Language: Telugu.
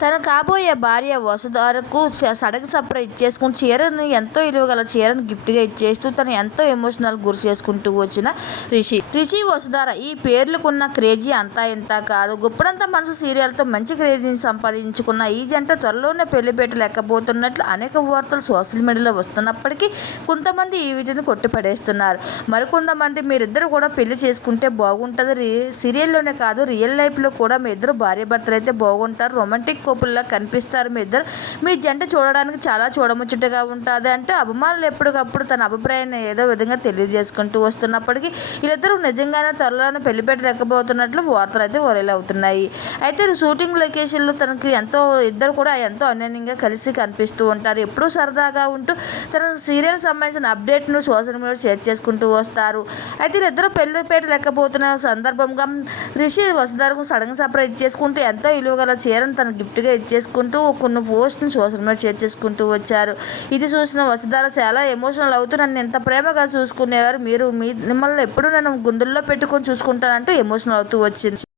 తన కాబోయే భార్య వసుధారకు సడన్ సర్ప్రైజ్ చేసుకుని చీరను ఎంతో విలువగల చీరను గిఫ్ట్గా ఇచ్చేస్తూ తను ఎంతో ఎమోషనల్ గురి చేసుకుంటూ వచ్చిన రిషి వసుధార ఈ పేర్లకున్న క్రేజీ అంతా ఇంత కాదు. గుప్పడంత మనసు సీరియల్తో మంచి క్రేజీని సంపాదించుకున్న ఈ జంట త్వరలోనే పెళ్లిపేట లెక్కబోతున్నట్లు అనేక వార్తలు సోషల్ మీడియాలో వస్తున్నప్పటికీ కొంతమంది ఈ వీటిని కొట్టిపడేస్తున్నారు. మరికొంతమంది మీరిద్దరు కూడా పెళ్లి చేసుకుంటే బాగుంటుంది, సీరియల్లోనే కాదు రియల్ లైఫ్లో కూడా మీ ఇద్దరు భార్యాభర్తలు అయితే బాగుంటారు, రొమాంటిక్ కపుల్లా కనిపిస్తారు, మీ జంట చూడడానికి చాలా చూడముచ్చటగా ఉంటుంది అంటూ అభిమానులు ఎప్పటికప్పుడు తన అభిప్రాయాన్ని ఏదో విధంగా తెలియజేసుకుంటూ వస్తున్నప్పటికీ వీళ్ళిద్దరూ నిజంగానే త్వరలోనే పెళ్లిపేట లెక్కబోతున్నట్లు వార్తలు అయితే వైరల్ అవుతున్నాయి. అయితే షూటింగ్ లొకేషన్లో తనకి ఇద్దరు కూడా ఎంతో అన్యోన్యంగా కలిసి కనిపిస్తూ ఉంటారు. ఎప్పుడూ సరదాగా ఉంటూ తన సీరియల్ సంబంధించిన అప్డేట్ను సోషల్ మీడియాలో షేర్ చేసుకుంటూ వస్తారు. అయితే వీళ్ళిద్దరూ పెళ్లిపేట లెక్కబోతున్న సందర్భంగా రిషి వసుధారకు సడన్ సర్ప్రైజ్ చేసుకుంటూ ఎంతో విలువగల చీరను తన గిఫ్ట్గా ఇచ్చేసుకుంటూ కొన్ని పోస్ట్ని సోషల్ మీడియా షేర్ చేసుకుంటూ వచ్చారు. ఇది చూసిన వసుధార చాలా ఎమోషనల్ అవుతూ నన్ను ఎంత ప్రేమగా చూసుకునేవారు, మిమ్మల్ని ఎప్పుడు నన్ను గుండెల్లో పెట్టుకొని చూసుకుంటానంటూ ఎమోషనల్ అవుతూ వచ్చింది.